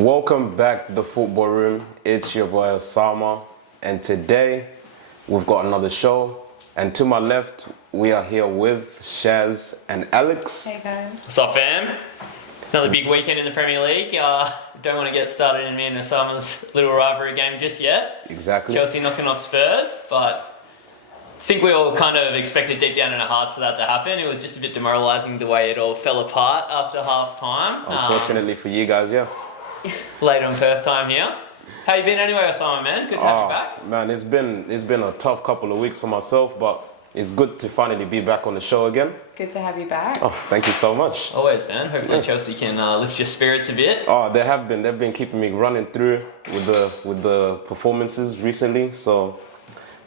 Welcome back to the football room. It's your boy Osama, and today we've got another show. And to my left, we are here with Shaaz and Alex. Hey guys. What's up, fam? Another big weekend in the Premier League. Don't want to get started in me and Osama's little rivalry game just yet. Exactly. Chelsea knocking off Spurs, but I think we all kind of expected deep down in our hearts for that to happen. It was just a bit demoralising the way it all fell apart after half time. Unfortunately for you guys, yeah. Late on Perth time here. How you been anyway, Osama, man? Good to have you back. Man, it's been a tough couple of weeks for myself, but it's good to finally be back on the show again. Good to have you back. Oh, thank you so much. Always, man. Hopefully Chelsea can lift your spirits a bit. Oh, they've been keeping me running through with the performances recently, so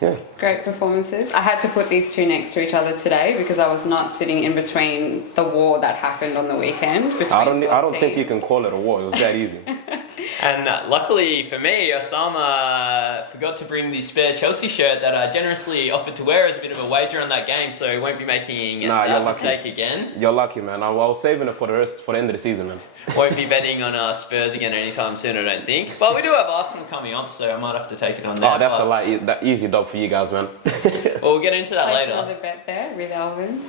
yeah. Great performances. I had to put these two next to each other today because I was not sitting in between the war that happened on the weekend. I don't think you can call it a war. It was that easy. And luckily for me, Osama forgot to bring the spare Chelsea shirt that I generously offered to wear as a bit of a wager on that game, so he won't be making that mistake again. You're lucky, man. I was saving it for the end of the season, man. Won't be betting on Spurs again anytime soon, I don't think. But we do have Arsenal coming off, so I might have to take it on there. Oh, that's a light, that easy dub for you guys, man. Well, we'll get into that There's later. a bet there with Alvin.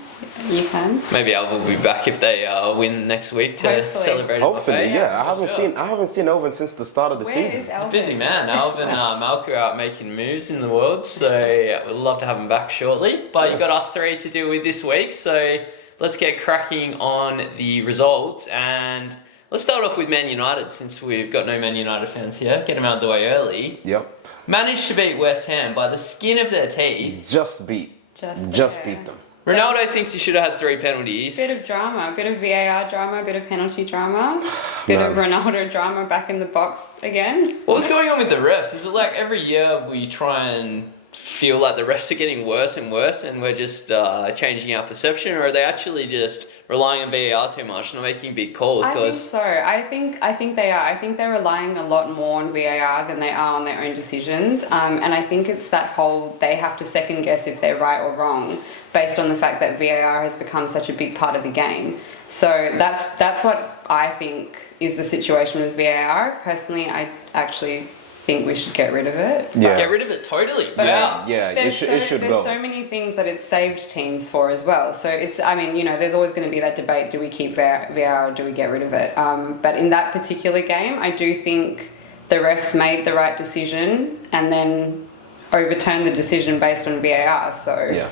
You can. Maybe Alva will be back if they win next week to Hopefully. celebrate. Hopefully, yeah. I Sure. haven't seen Elvin since the start of the Where season. is Alvin? Busy man. Alvin and Malcolm are out making moves in the world, so yeah, we'd love to have him back shortly. But you got us three to deal with this week, so let's get cracking on the results. And let's start off with Man United, since we've got no Man United fans here. Get them out of the way early. Yep. Managed to beat West Ham by the skin of their teeth. Just beat them. Ronaldo thinks he should have had 3 penalties. Bit of drama, a bit of VAR drama, a bit of penalty drama, bit of Ronaldo drama back in the box again. What's going on with the refs? Is it like every year we try and feel like the refs are getting worse and worse and we're just changing our perception, or are they actually just relying on VAR too much, not making big calls? I think so. I think they are. I think they're relying a lot more on VAR than they are on their own decisions. And I think it's that whole they have to second guess if they're right or wrong based on the fact that VAR has become such a big part of the game. So that's what I think is the situation with VAR. Personally, I actually think we should get rid of it. Yeah. Get rid of it totally. But Wow. It should go. There's so many things that it's saved teams for as well. So it's, I mean, there's always going to be that debate, do we keep VAR or do we get rid of it? But in that particular game, I do think the refs made the right decision and then overturned the decision based on VAR. So Yeah.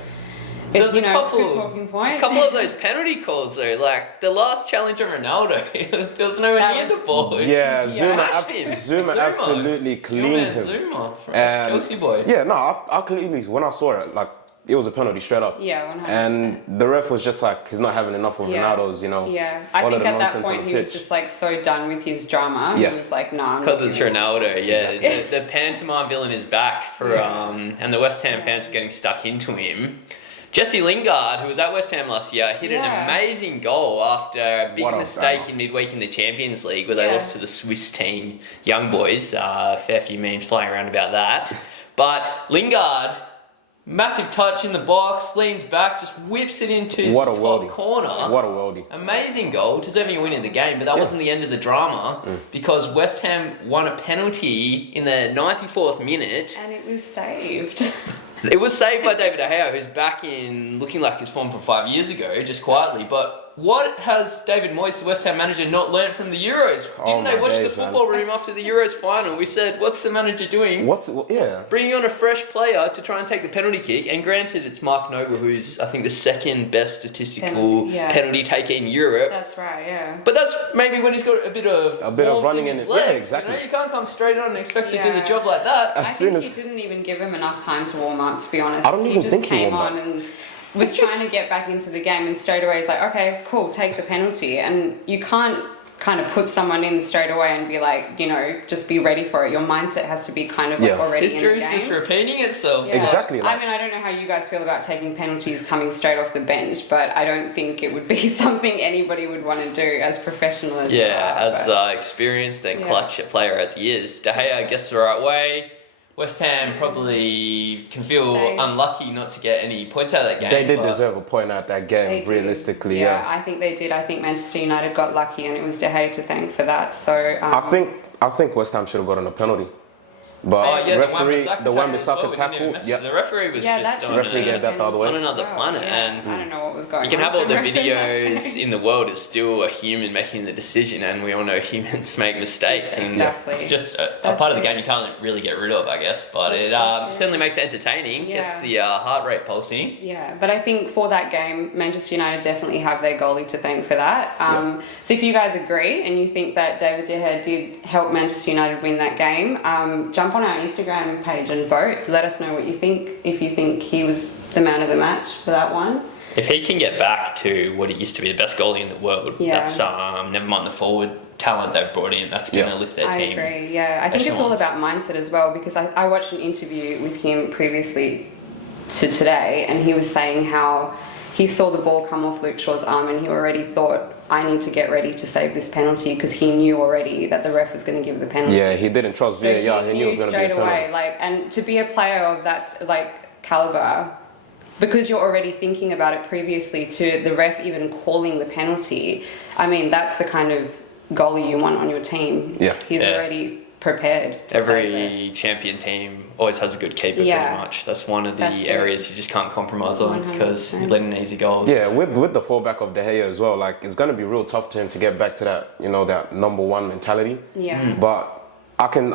it's, it's a good talking point. A couple of those penalty calls though, like the last challenge on Ronaldo, there was nowhere near the ball. Yeah, Smashed Zuma absolutely cleaned him. Zuma from And Chelsea boy. yeah, no, I clearly, when I saw it, like, it was a penalty straight up. Yeah, 100%. And the ref was just like, he's not having enough of Ronaldo's, Yeah, I all of think the at that nonsense on point the he was pitch. just like so done with his drama. Yeah. He was like, no. Because it's Ronaldo, yeah. Exactly. The pantomime villain is back for and the West Ham fans were getting stuck into him. Jesse Lingard, who was at West Ham last year, hit an amazing goal after a big mistake in midweek in the Champions League where they lost to the Swiss team, Young Boys. Fair few memes flying around about that. But Lingard, massive touch in the box, leans back, just whips it into the top corner. What a worldie. Amazing goal, deserving a win in the game, but that wasn't the end of the drama because West Ham won a penalty in the 94th minute. And it was saved. It was saved by David De Gea, who's back in looking like his form from 5 years ago, just quietly. But what has David Moyes, the West Ham manager, not learnt from the Euros? Didn't they watch the football room after the Euros final? We said, what's the manager doing? Bringing on a fresh player to try and take the penalty kick. And granted, it's Mark Noble, who's, I think, the second best statistical penalty taker in Europe. That's right, yeah. But that's maybe when he's got a bit of running in his it. legs. Yeah, exactly. You can't come straight on and expect you to do the job like that. I think he didn't even give him enough time to warm up, to be honest. I don't even think he came warmed on and was trying to get back into the game, and straight away he's like, okay, cool, take the penalty. And you can't kind of put someone in straight away and be like, just be ready for it. Your mindset has to be kind of like already in the game. History's just repeating itself. Yeah. Exactly. I mean, I don't know how you guys feel about taking penalties coming straight off the bench, but I don't think it would be something anybody would want to do as professional as you are. As experienced and clutch a player as he is. De Gea gets the right way, West Ham probably can feel Same. unlucky not to get any points out of that game. They did deserve a point out that game, They did. realistically. Yeah, Yeah. I think they did. I think Manchester United got lucky, and it was De Gea to thank for that. So I think West Ham should have gotten a penalty. But Oh, yeah, referee, the tackle. Wan-Bissaka tackle, Yeah, the referee was just that on, referee a, gave that the other way. on another planet, yeah, and I don't know what was going on. you can have all the with videos in the world. It's still a human making the decision, and we all know humans make mistakes, and Exactly. it's just a That's part of the it. game you can't really get rid of, I guess. But That's it so true. certainly makes it entertaining. Yeah. Gets the heart rate pulsing. Yeah, but I think for that game, Manchester United definitely have their goalie to thank for that. So if you guys agree and you think that David De Gea did help Manchester United win that game, jump on our Instagram page and vote. Let us know what you think, if you think he was the man of the match for that one. If he can get back to what he used to be, the best goalie in the world, Yeah. that's never mind the forward talent they've brought in. That's going to lift their I team. agree, yeah. I think it's all echelons. about mindset as well, because I watched an interview with him previously to today, and he was saying how he saw the ball come off Luke Shaw's arm and he already thought, I need to get ready to save this penalty, because he knew already that the ref was going to give the penalty. Yeah, he didn't trust So VAR. He knew it was going to be a straight penalty. away, and to be a player of that caliber, because you're already thinking about it previously to the ref even calling the penalty. I mean, that's the kind of goalie you want on your team. Yeah. He's Yeah. already prepared to save it. Every champion team always has a good keeper, Yeah. pretty much. That's one of the That's it. areas you just can't compromise on, because 100%. you're letting easy goals. Yeah, with the fallback of De Gea as well, like it's gonna be real tough to him to get back to that, that number one mentality. Yeah. But I can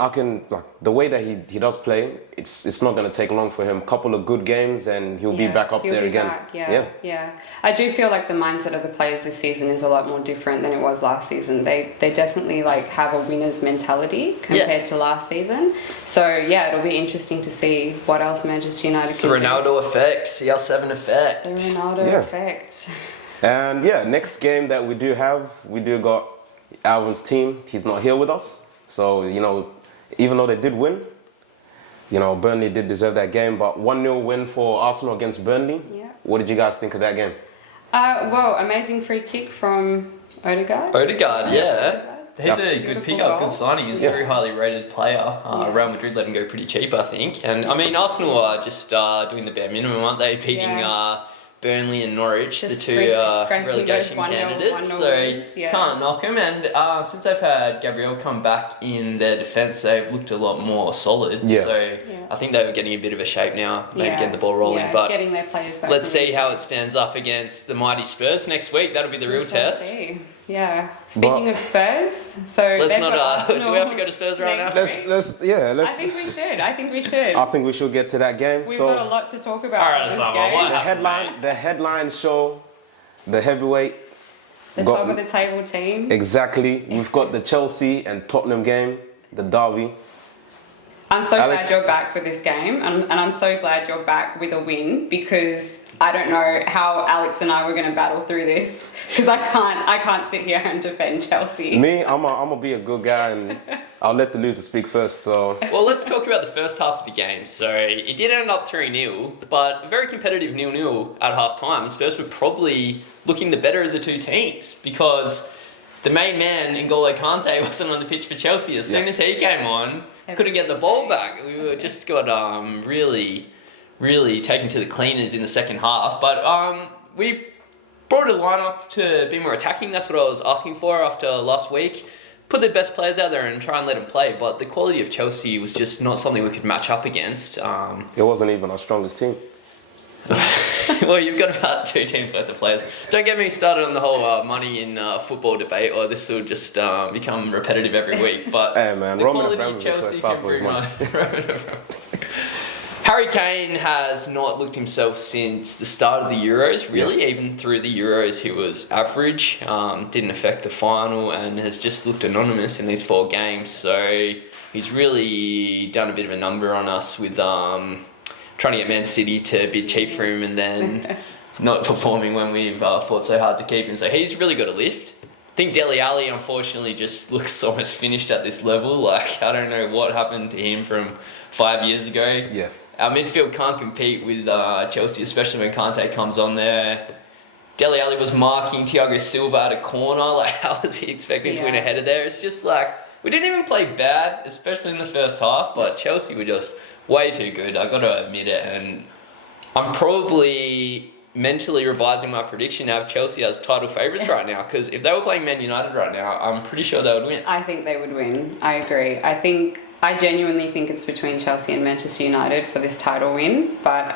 like the way that he does play, it's not gonna take long for him. Couple of good games and he'll be Yeah, back up he'll there be again. back, yeah. I do feel like the mindset of the players this season is a lot more different than it was last season. They definitely have a winner's mentality compared to last season. So yeah, it'll be interesting to see what else Manchester United It's the can do. Ronaldo effect, CR7 effect. The Ronaldo Yeah. effect. And yeah, next game that we do got Alvin's team. He's not here with us. So, even though they did win, Burnley did deserve that game, but 1-0 win for Arsenal against Burnley. Yeah. What did you guys think of that game? Well, amazing free kick from Odegaard. Odegaard, yeah. He's That's- a good Beautiful pickup, goal. good signing. He's a Yeah. very highly rated player. Real Madrid let him go pretty cheap, I think. And I mean, Arsenal are just doing the bare minimum, aren't they? Beating Burnley and Norwich, Just the two scraping those relegation 1-0 candidates. So wins, can't knock them. And since they've had Gabriel come back in their defence, they've looked a lot more solid. Yeah. So I think they're getting a bit of a shape now. Maybe Yeah. getting the ball rolling. Yeah, But getting their players back. let's in. see how it stands up against the mighty Spurs next week. That'll be the real We shall test. see. Yeah. Speaking of Spurs, so Let's they've not. got Arsenal Do we have to go to Spurs right now? next week. Let's. I think we should. I think we should get to that game. We've so got a lot to talk about. All right, in this Osama, game. what the headline show, the heavyweights. The got- top of the table team. Exactly. We've got the Chelsea and Tottenham game, the derby. I'm so Alex- glad you're back for this game, and I'm so glad you're back with a win, because I don't know how Alex and I were going to battle through this, because I can't sit here and defend Chelsea. Me, I'm gonna be a good guy and I'll let the loser speak first. So Well, let's talk about the first half of the game. So it did end up 3-0, but a very competitive 0-0 at half time. Spurs were probably looking the better of the two teams, because the main man, N'Golo Kante, wasn't on the pitch for Chelsea. As soon as he came on, couldn't get the ball back. We were just got really taken to the cleaners in the second half. But we brought a lineup to be more attacking. That's what I was asking for after last week. Put the best players out there and try and let them play. But the quality of Chelsea was just not something we could match up against. it wasn't even our strongest team. Well, you've got about two teams worth of players. Don't get me started on the whole money in football debate, or this will just become repetitive every week. But Hey, man, the Roman quality Abramovich works hard for his money. Harry Kane has not looked himself since the start of the Euros, really. Yeah. Even through the Euros, he was average, didn't affect the final, and has just looked anonymous in these 4 games. So he's really done a bit of a number on us with trying to get Man City to bid cheap for him, and then not performing when we've fought so hard to keep him. So he's really got a lift. I think Dele Alli, unfortunately, just looks almost finished at this level. I don't know what happened to him from 5 years ago. Yeah. Our midfield can't compete with Chelsea, especially when Kante comes on there. Dele Alli was marking Thiago Silva at a corner. How was he expecting to win a header there? It's just we didn't even play bad, especially in the first half, but Chelsea were just way too good. I got to admit it, and I'm probably mentally revising my prediction to have Chelsea as title favourites right now, because if they were playing Man United right now, I'm pretty sure they would win. I think they would win. I agree. I genuinely think it's between Chelsea and Manchester United for this title win, but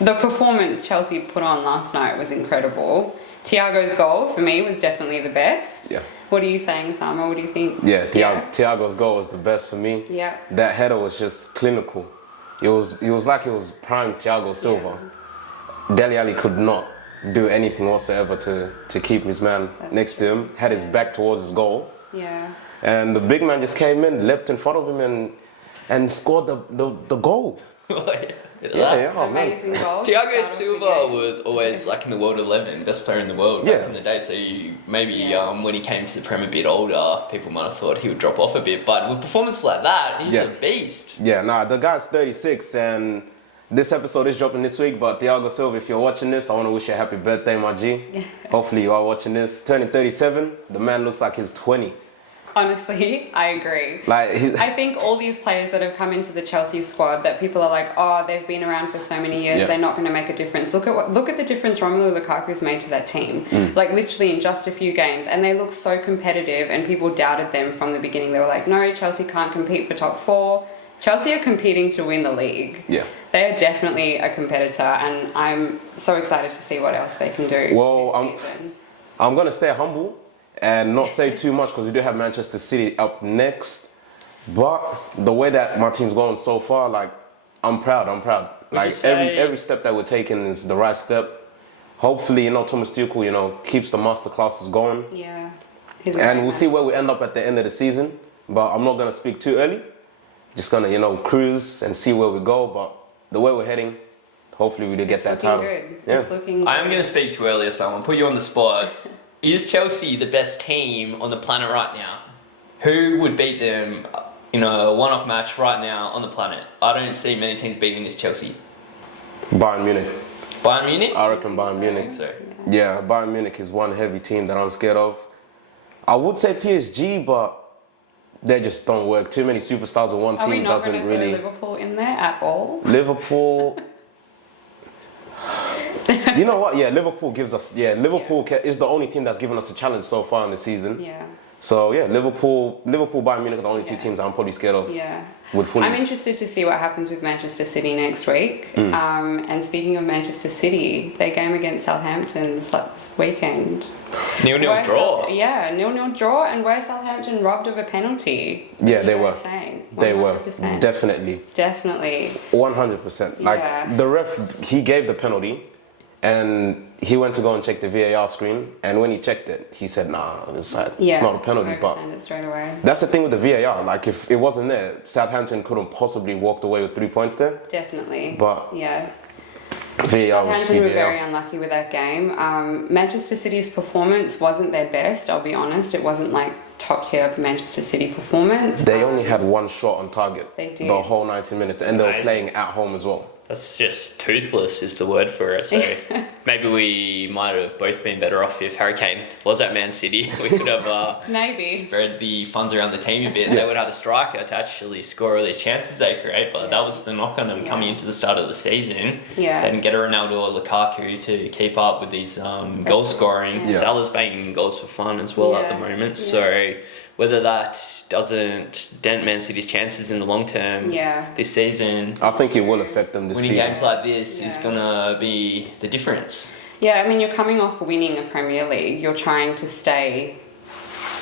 the performance Chelsea put on last night was incredible. Thiago's goal for me was definitely the best. Yeah. What are you saying, Osama? What do you think? Yeah, Thiago's goal was the best for me. Yeah. That header was just clinical. It was like it was prime Thiago Silva. Dele Alli could not do anything whatsoever to keep his man next to him. Had his back towards his goal. Yeah. And the big man just came in, leapt in front of him, and scored the goal. Oh, man. Amazing goal. Thiago Silva was always like in the world 11, best player in the world back in the day. So when he came to the Prem a bit older, people might have thought he would drop off a bit. But with performances like that, he's a beast. Yeah, the guy's 36, and this episode is dropping this week. But Thiago Silva, if you're watching this, I want to wish you a happy birthday, my G. Hopefully you are watching this. Turning 37, the man looks like he's 20. Honestly, I agree. I think all these players that have come into the Chelsea squad that people are like, oh, they've been around for so many years, they're not going to make a difference. Look at the difference Romelu Lukaku's made to that team. Like literally in just a few games, and they look so competitive. And people doubted them from the beginning. They were like, no, Chelsea can't compete for top 4. Chelsea are competing to win the league. Yeah, they are definitely a competitor, and I'm so excited to see what else they can do. Well, I'm going to stay humble and not say too much because we do have Manchester City up next. But the way that my team's going so far, like, I'm proud. Like, every step that we're taking is the right step. Hopefully, Thomas Tuchel, keeps the masterclasses going. Yeah. And we'll see where we end up at the end of the season. But I'm not going to speak too early. Just going to, cruise and see where we go. But the way we're heading, hopefully we do get that title. Good. Yeah. It's looking good. I am going to speak too early, someone. Put you on the spot. Is Chelsea the best team on the planet right now? Who would beat them in a one-off match right now on the planet? I don't see many teams beating this Chelsea. Bayern Munich. Bayern Munich? I reckon Bayern Munich. So. Yeah, Bayern Munich is one heavy team that I'm scared of. I would say PSG, but they just don't work. Too many superstars in one team doesn't really. Are we not going to throw Liverpool in there at all? Liverpool. You know what? Yeah, Liverpool gives us. Yeah, Liverpool is the only team that's given us a challenge so far in the season. Yeah. So yeah, Liverpool, Bayern Munich are the only two teams I'm probably scared of. Yeah. I'm interested to see what happens with Manchester City next week. And speaking of Manchester City, their game against Southampton this weekend. 0-0 draw. 0-0 draw, and where Southampton robbed of a penalty. Yeah, they were. They were. Definitely. 100%. Like the ref, he gave the penalty, and he went to go and check the VAR screen, and when he checked it, he said, nah, it's not a penalty. But it straight away. That's the thing with the VAR. Like, if it wasn't there, Southampton couldn't possibly walked away with 3 points there. Definitely. But yeah. VAR was Southampton were very unlucky with that game. Manchester City's performance wasn't their best, I'll be honest. It wasn't like top tier Manchester City performance. They only had one shot on target. They did. The whole 90 minutes, and they were playing at home as well. That's just toothless is the word for it. So maybe we might have both been better off if Harry Kane was at Man City. We could have maybe spread the funds around the team a bit, and they would have a striker to actually score all these chances they create. But that was the knock on them coming into the start of the season. Yeah. They didn't get a Ronaldo or Lukaku to keep up with these goal scoring. Salah's banging goals for fun as well at the moment. So whether that doesn't dent Man City's chances in the long term this season, I think it will affect them this season. Winning games like this is going to be the difference. Yeah, I mean, you're coming off winning a Premier League. You're trying to stay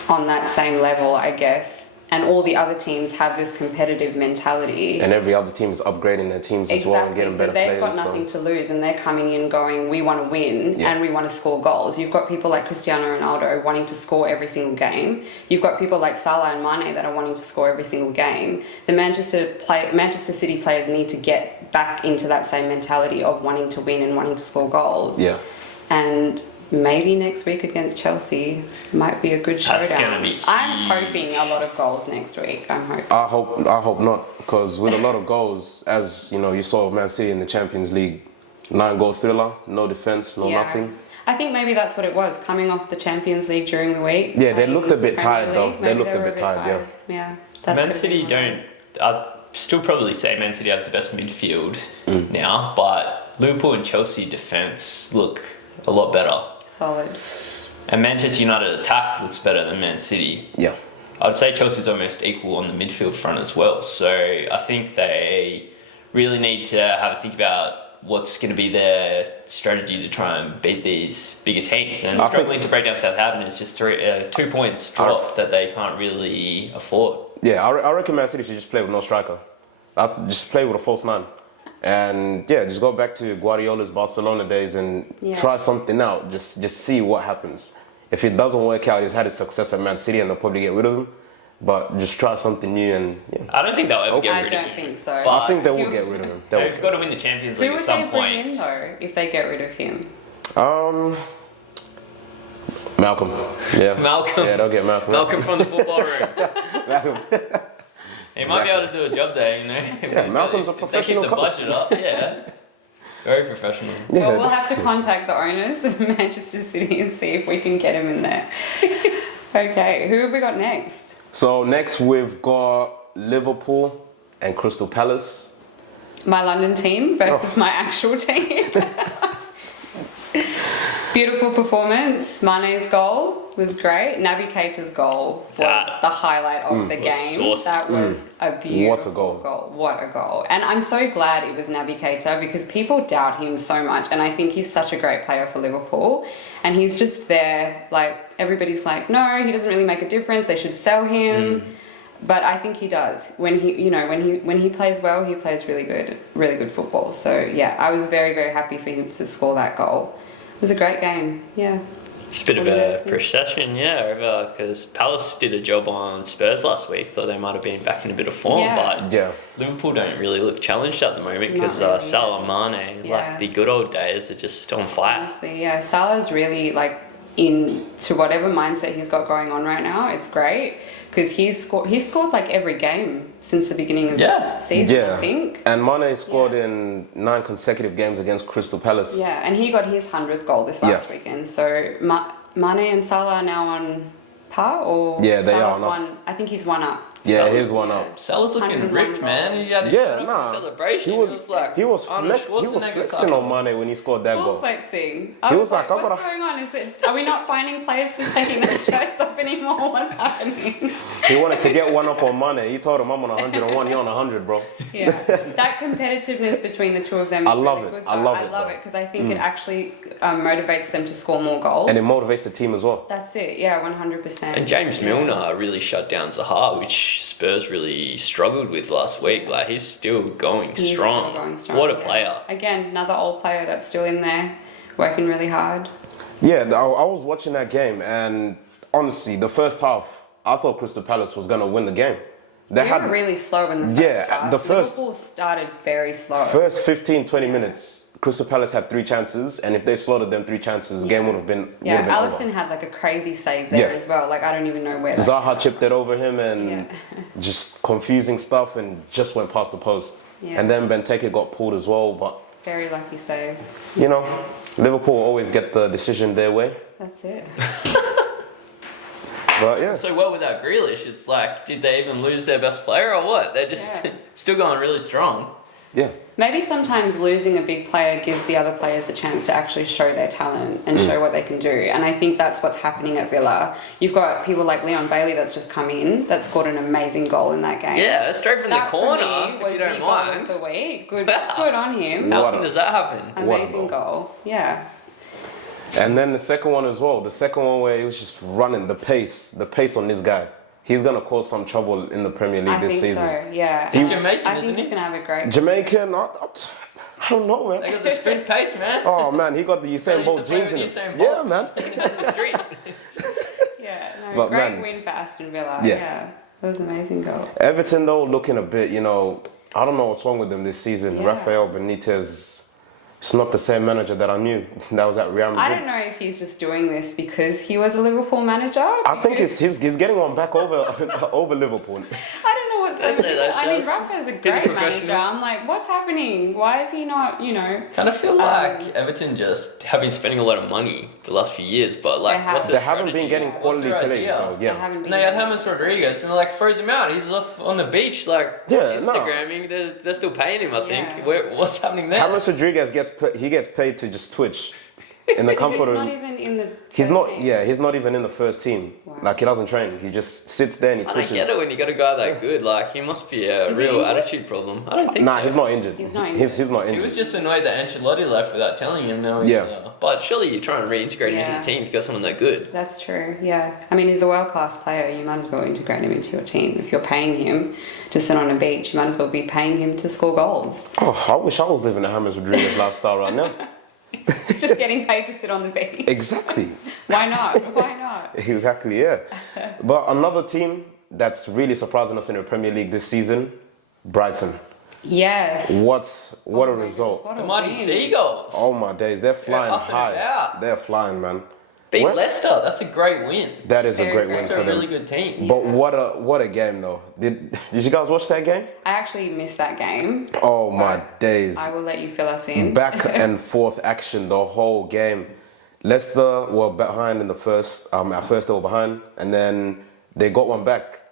on that same level, I guess. And all the other teams have this competitive mentality. And every other team is upgrading their teams as well and getting better players. So they've got nothing to lose, and they're coming in going, we want to win and we want to score goals. You've got people like Cristiano Ronaldo wanting to score every single game. You've got people like Salah and Mane that are wanting to score every single game. The Manchester City players need to get back into that same mentality of wanting to win and wanting to score goals. Yeah. And maybe next week against Chelsea might be a good showdown. That's going to be huge. I'm hoping a lot of goals next week. I'm hoping. I hope not, because with a lot of goals, as you know, you saw Man City in the Champions League, 9-goal thriller, no defense, no nothing. I think maybe that's what it was, coming off the Champions League during the week. Yeah, they looked a bit Premier tired though. League. They Maybe looked a were bit tired, yeah. Yeah. That Man could have City been one. I'd still probably say Man City have the best midfield now, but Liverpool and Chelsea defence look a lot better. Solid. And Manchester United attack looks better than Man City. Yeah. I'd say Chelsea's almost equal on the midfield front as well. So I think they really need to have a think about what's going to be their strategy to try and beat these bigger teams. And struggling to break down Southampton is just 2 points drop that they can't really afford. Yeah, I reckon Man City should just play with no striker. Just play with a false nine. And yeah, just go back to Guardiola's Barcelona days and try something out. Just see what happens. If it doesn't work out, he's had his success at Man City and they'll probably get rid of him. But just try something new and yeah. I don't think they'll ever get rid of him. I don't think so. I think they will get rid of him. They've got to win the Champions League Who at would some they bring point. in though, if they get rid of him? Malcolm. Yeah. Malcolm. Yeah, they'll get Malcolm. Malcolm from the football room. Malcolm. He might be able to do a job there, you know. Yeah, Malcolm's a professional They keep the coach. budget up, yeah. Very professional. Yeah, Well, we'll have to contact the owners of Manchester City and see if we can get him in there. Okay, who have we got next? So next we've got Liverpool and Crystal Palace. My London team versus my actual team. Beautiful performance. Mane's goal was great. Naby Keita's goal was the highlight of the game. saucy. That was a beautiful What a goal. What a goal. And I'm so glad it was Naby Keita because people doubt him so much. And I think he's such a great player for Liverpool. And he's just there, like, everybody's like, no, he doesn't really make a difference. They should sell him. But I think he does. When he plays well, he plays really good football. So yeah, I was very, very happy for him to score that goal. It was a great game. Yeah. It's a bit of a procession, because Palace did a job on Spurs last week. Thought they might have been back in a bit of form, but Liverpool don't really look challenged at the moment because Salah, Mane, like the good old days, are just on fire. Honestly, yeah, Salah's really like into whatever mindset he's got going on right now. It's great because he's scored like every game since the beginning of the season, I think. And Mane scored in 9 consecutive games against Crystal Palace. Yeah, and he got his 100th goal this last weekend. So Mane and Salah are now on par, or they Salah's are. one. I think he's one up. Yeah, he's one up. Salah's looking 101 ripped, man. He had a celebration. He was flexing on Mane when he scored that Full goal. flexing. He was like, what's going on? Are we not finding players for taking their shirts off anymore? What's happening? He wanted to get one up on Mane. He told him, I'm on 101, you're on 100, bro. Yeah, that competitiveness between the two of them is really good. I love it because I think it actually motivates them to score more goals. And it motivates the team as well. That's it, yeah, 100%. And James Milner really shut down Zaha, which Spurs really struggled with last week. Like, he's still going strong. What a player. Again, another old player that's still in there, working really hard. Yeah, I was watching that game, and honestly, the first half, I thought Crystal Palace was going to win the game. They were really slow in the first half. Liverpool started very slow. First 15, 20 minutes, Crystal Palace had 3 chances, and if they slaughtered them 3 chances, the game would have been Alisson had like a crazy save there as well. Like, I don't even know where. Zaha chipped it over him and just confusing stuff and just went past the post. Yeah. And then Benteke got pulled as well, but very lucky save. You know, Liverpool always get the decision their way. That's it. But yeah. So well without Grealish, it's like, did they even lose their best player or what? They're just still going really strong. Yeah. Maybe sometimes losing a big player gives the other players a chance to actually show their talent and show what they can do. And I think that's what's happening at Villa. You've got people like Leon Bailey that's just come in, that scored an amazing goal in that game. Yeah, straight from the corner, if you don't mind. Goal of the week. Good on him. How often does that happen? Amazing goal. Yeah. And then the second one as well. The second one where he was just running the pace on this guy. He's going to cause some trouble in the Premier League this season. I think so, yeah. He's Jamaican, I think he's going to have a great... Jamaican, I don't know, man. They got the sprint pace, man. Oh, man, he got the Usain Bolt jeans in him. Yeah, man. But great win for Aston Villa. Yeah. That was an amazing goal. Everton, though, looking a bit, I don't know what's wrong with them this season. Yeah. Rafael Benitez... It's not the same manager that I knew that was at Real Madrid. I don't know if he's just doing this because he was a Liverpool manager. I think he's getting one back over Liverpool. I don't know what's Don't say that, I mean, Shaaz. Rafa's a He's a great manager. professional. I'm like, what's happening? Why is he not, you know? Kind of feel like Everton just have been spending a lot of money the last few years, but like, They have. what's They their haven't been strategy? getting What's quality their players idea? though. They Yeah. haven't been. And they had James Rodriguez and they like froze him out. He's left on the beach, like Yeah, no. Instagramming. They're still paying him, I think. Yeah. What's happening there? James Rodriguez gets paid to just twitch in the comfort He's of. not even in the. He's first not. team. Yeah, he's not even in the first team. Wow. Like he doesn't train. He just sits there and he I don't twitches. get it when you got a guy that good. Like, he must be a Is he real injured? attitude problem. I don't think Nah, so. he's not injured. He's not He's not He injured. was just annoyed that Ancelotti left without telling him. Now he's, Yeah. But surely you try and reintegrate him into Yeah. the team if you've got someone that good. That's true. Yeah. I mean, he's a world-class player. You might as well integrate him into your team. If you're paying him to sit on a beach, you might as well be paying him to score goals. Oh, I wish I was living a James Rodriguez lifestyle right now. Just getting paid to sit on the beach. Exactly. Why not? Why not? Exactly, yeah. But another team that's really surprising us in the Premier League this season, Brighton. Yes. What a Oh my result. goodness, what The a mighty win. Seagulls. Oh my days, they're flying up and high. about. They're flying, man. Beat What? Leicester. That's a great win. That is a Very great great. win Leicester for are a really them. good team. But what a game though. Did you guys watch that game? I actually missed that game. Oh my days. I will let you fill us in. Back and forth action the whole game. Leicester were behind in the first. At first they were behind, and then they got one back,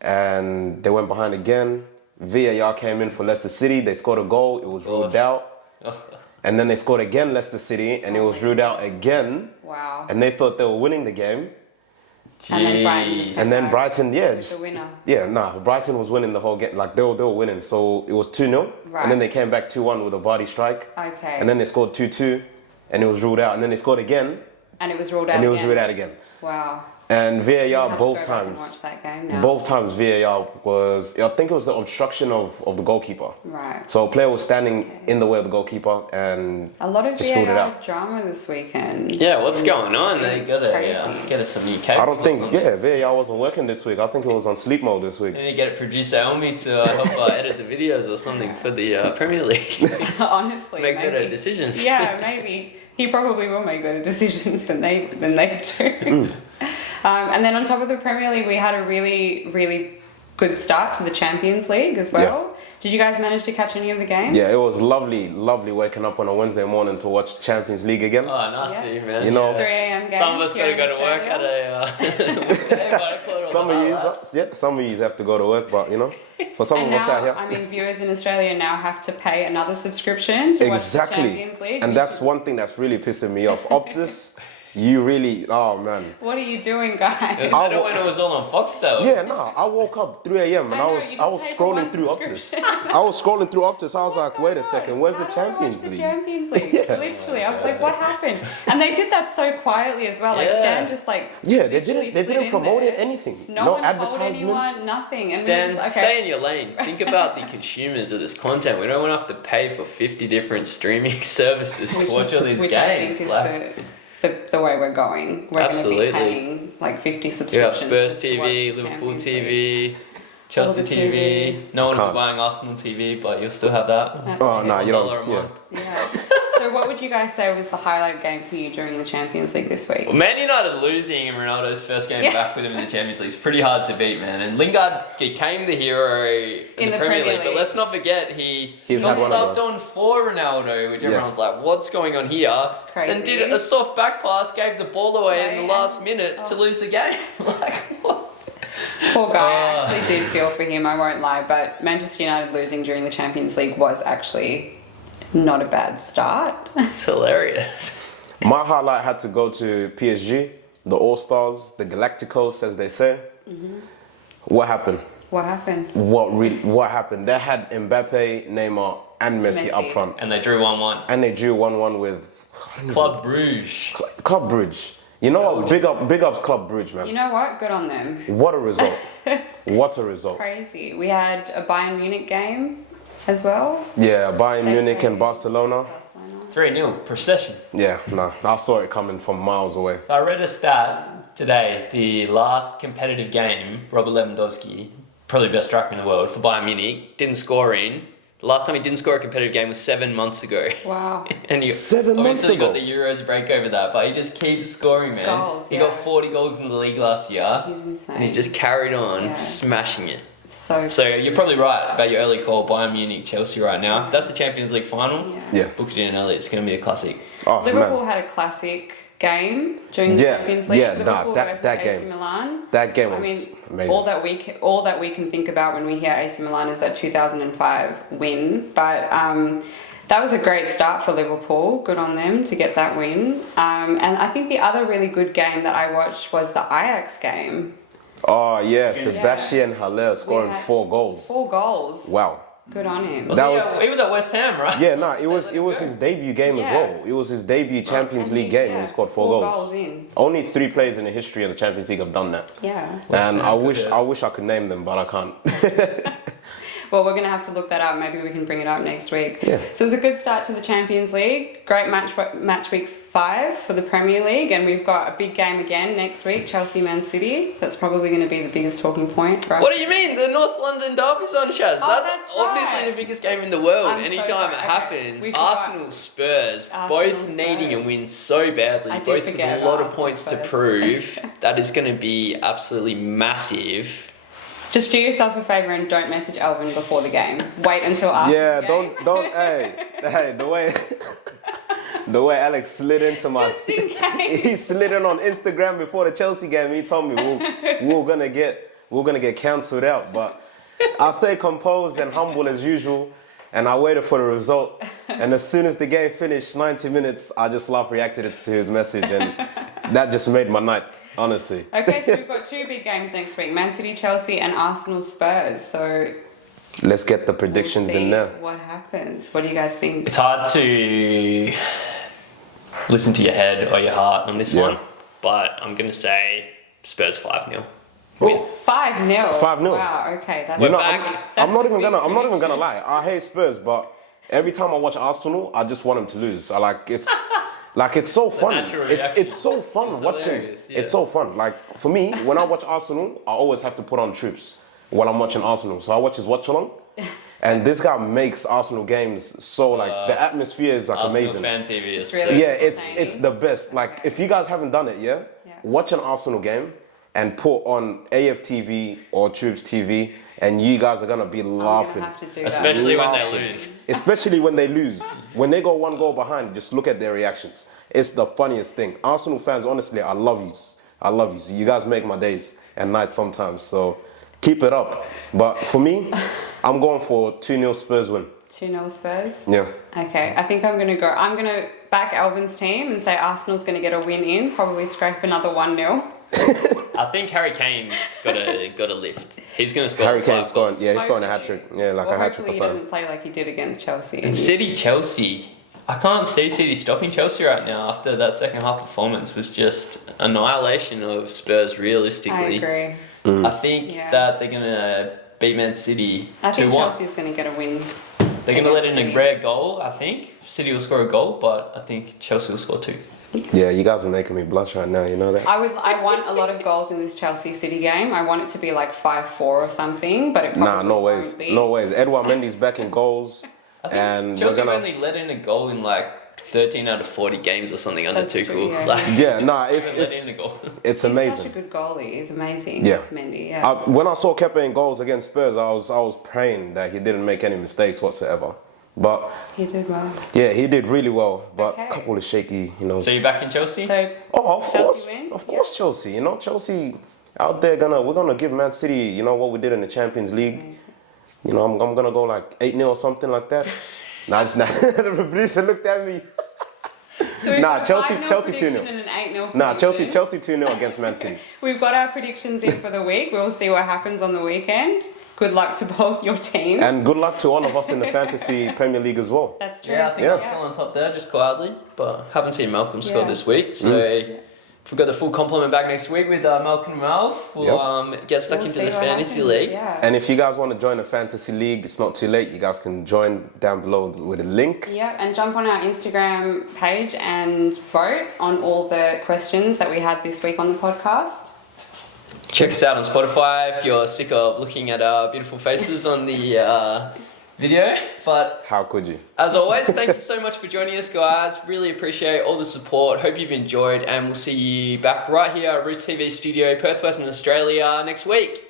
and they went behind again. VAR came in for Leicester City. They scored a goal. It was ruled out, and then they scored again, Leicester City, and it was ruled out again. Wow. And they thought they were winning the game, And then Brighton just Jeez. and then Brighton, yeah, was just, the winner. yeah, nah, Brighton was winning the whole game. Like they were winning, so it was 2-0, Right. and then they came back 2-1 with a Vardy strike. Okay. And then they scored 2-2, and it was ruled out. And then they scored again, And it was ruled out. and it was again. ruled out again. Wow. And VAR I'll have to both go back and times, watch that game now. both times VAR was, I think it was the obstruction of the goalkeeper. Right. So a player was standing in the way of the goalkeeper and A lot of just ruled it VAR out. drama this weekend. Yeah, what's going on? They gotta Crazy. get us some new I cables. don't think, yeah, VAR wasn't working this week. I think it was on sleep mode this week. We need to get producer Elmi to help edit the videos or something for the Premier League. Honestly, Make maybe. better decisions. Yeah, maybe he probably will make better decisions than they do. And then on top of the Premier League, we had a really good start to the Champions League as well. Did you guys manage to catch any of the games? Yeah, it was lovely waking up on a Wednesday morning to watch Champions League again. Oh, nice Yeah. of you, man. You know- 3 a.m. games. Some of us here gotta in go to work Australia. at a. Some of you have to go to work, but you know, for some And of us now, out here. I mean, viewers in Australia now have to pay another subscription to watch the Exactly. Champions League. And that's one thing that's really pissing me off. Optus, you really, oh man. What are you doing, guys? It was better when it was all on Foxtel. Yeah, nah, I woke up 3 a.m. and I I know, was you I just was pay for one scrolling through Optus. subscription. I was scrolling through Optus. I was like, wait a second, where's the Champions The League? Champions League, Yeah. literally. I was like, what happened? And they did that so quietly as well. Like Yeah. Stan just like Yeah, literally they slid didn't in promote there. it, anything. No one told advertisements. anyone, nothing. And we were Stan, just, stay in your lane. Think about the consumers of this content. We don't want to have to pay for 50 different streaming services to watch all these which I games. think is Like, the way we're going. We're Absolutely. going to be paying like 50 you have subscriptions. Spurs just to watch TV, the Liverpool Champions League. TV, Chelsea All the TV. TV. No one will Can't. be buying Arsenal TV, but you'll still have that. Oh, nah, you $1 a don't. Yeah. month. Yeah. So what would you guys say was the highlight game for you during the Champions League this week? Well, Man United losing in Ronaldo's first game Yeah. back with him in the Champions League is pretty hard to beat, man. And Lingard became the hero in the Premier League, but let's not forget He's got had one of subbed on for Ronaldo, which Yeah. everyone's like, what's going on here? Crazy. And did a soft back pass, gave the ball away in the Right, last and- minute to oh. lose the game. Like, what? Poor guy. I Oh. actually did feel for him, I won't lie, but Manchester United losing during the Champions League was actually not a bad start. It's hilarious. My highlight had to go to PSG, the All Stars, the Galacticos, as they say. Mm-hmm. What happened? What happened? What happened? They had Mbappe, Neymar, and Messi up Messi. front, And they drew 1-1. and they drew 1-1 with Club Bruges. Club Brugge. You know what? Big ups Club Brugge, man. You know what? Good on them. What a result! What a result! Crazy. We had a Bayern Munich game as well. Yeah, Bayern They Munich and played Barcelona. 3-0, procession. Yeah, nah, I saw it coming from miles away. I read a stat today. The last competitive game, Robert Lewandowski, probably best striker in the world for Bayern Munich, didn't score in. The last time he didn't score a competitive game was 7 months ago. Wow. And 7 months obviously ago. got the Euros break over that, but he just keeps scoring, man. Goals, He yeah. got 40 goals in the league last year. He's insane. And he's just carried on Yeah. smashing it. So you're probably right about your early call, Bayern Munich, Chelsea right now. That's the Champions League final. Yeah. Book it in early. It's going to be a classic. Oh, Liverpool man. had a classic game during the Champions League. Liverpool versus that AC game. Milan. That game was amazing. All that we can think about when we hear AC Milan is that 2005 win. But that was a great start for Liverpool. Good on them to get that win. And I think the other really good game that I watched was the Ajax game. Oh, yeah. Sebastian Haller scoring 4 goals. 4 goals. Wow. Good on him. He was at West Ham, right? Yeah, no, it was his debut game as well. It was his debut Champions League game, and he scored 4 goals. Only 3 players in the history of the Champions League have done that. Yeah. And I wish I could name them, but I can't. Well, we're going to have to look that up. Maybe we can bring it up next week. Yeah. So it was a good start to the Champions League. Great match week 5 for the Premier League, and we've got a big game again next week, Chelsea Man City. That's probably going to be the biggest talking point, right? What do you mean? The North London derby's on, Shaaz. That's obviously right. the biggest game in the world. I'm so Anytime sorry. it Okay. happens, We forgot. Arsenal, Spurs, Arsenal, both needing a Spurs. win so badly, I did both with forget a lot about of points to Arsenal, prove. That is going to be absolutely massive. Just do yourself a favour and don't message Elvin before the game. Wait until after the game. don't, hey, the way Alex slid into my, Just in case. he slid in on Instagram before the Chelsea game. He told me we were gonna get cancelled out, but I stayed composed and humble as usual, and I waited for the result. And as soon as the game finished, 90 minutes, I just reacted to his message, and that just made my night. Honestly. Okay, so we've got 2 big games next week: Man City, Chelsea, and Arsenal, Spurs. So let's get the predictions we'll see in there. what happens. What do you guys think? It's hard to listen to your head or your heart on this one, but I'm going to say Spurs 5-0. Win. 5-0. 5-0. Wow. Okay, that's I'm not even gonna lie. I hate Spurs, but every time I watch Arsenal, I just want them to lose. It's so fun. It's so fun watching. hilarious, yeah. It's so fun. Like for me, when I watch Arsenal, I always have to put on Troops while I'm watching Arsenal. So I watch his watch along, and this guy makes Arsenal games so the atmosphere is Arsenal amazing. fan TV is really Yeah, it's the best. Like if you guys haven't done it, watch an Arsenal game and put on AFTV or Troops TV, and you guys are gonna be laughing. Have to do Especially when they Laughing. lose. Especially when they lose. When they go 1 goal behind, just look at their reactions. It's the funniest thing. Arsenal fans, honestly, I love you. I love you. You guys make my days and nights sometimes. So keep it up. But for me, I'm going for 2-0 Spurs win. 2-0 Spurs. Yeah. Okay, I think I'm gonna back Elvin's team and say Arsenal's gonna get a win in. Probably scrape another 1-0. I think Harry Kane's got a lift. He's going to score. Harry Kane's scoring. goals. Yeah, he's scoring a hat trick. Yeah, like a hat trick Hopefully or he something. doesn't play like he did against Chelsea. And City Chelsea. I can't see City stopping Chelsea right now after that second half performance was just annihilation of Spurs realistically. I agree. I think that they're going to beat Man City 2-1. I think Chelsea's going to get a win. They're going to let in City. a rare goal, I think. City will score a goal, but I think Chelsea will score 2. Yeah, you guys are making me blush right now, you know that? I want a lot of goals in this Chelsea City game. I want it to be like 5-4 or something, but it probably No ways. won't be. No ways. Edouard Mendy's back in goals. I think And Chelsea we're gonna... only let in a goal in like 13 out of 40 games or something under That's Tuchel. true, yeah. Like, Yeah, nah, let in a goal. it's He's amazing. such a good goalie. He's amazing. Yeah. Mendy, yeah. When I saw Kepa in goals against Spurs, I was praying that he didn't make any mistakes whatsoever. But He did well. yeah, he did really well. But Okay. a couple of shaky, you know. So you're back in Chelsea? So Of Chelsea course, win? of course, Chelsea. You know, Chelsea out there we're gonna give Man City, you know, what we did in the Champions League. You know, I'm gonna go like 8-0 or something like that. Nah, just not. The producer looked at me. So we've Nah, got a Chelsea- 5-0 Chelsea prediction 2-0. and an 8-0 Nah, Chelsea prediction. 2-0 against Man City. We've got our predictions in for the week. We'll see what happens on the weekend. Good luck to both your teams. And good luck to all of us in the Fantasy Premier League as well. That's true. Yeah, I think Yeah. I'm still on top there, just quietly. But haven't seen Malcolm score Yeah. this week. So if we've got the full complement back next week with Malcolm and Ralph, we'll get stuck We'll into see the what Fantasy happens, League. Yeah. And if you guys want to join the Fantasy League, it's not too late. You guys can join down below with a link. Yeah, and jump on our Instagram page and vote on all the questions that we had this week on the podcast. Check us out on Spotify if you're sick of looking at our beautiful faces on the video. But How could you? as always, thank you so much for joining us, guys. Really appreciate all the support. Hope you've enjoyed, and we'll see you back right here at Roots TV Studio, Perth, Western Australia, next week.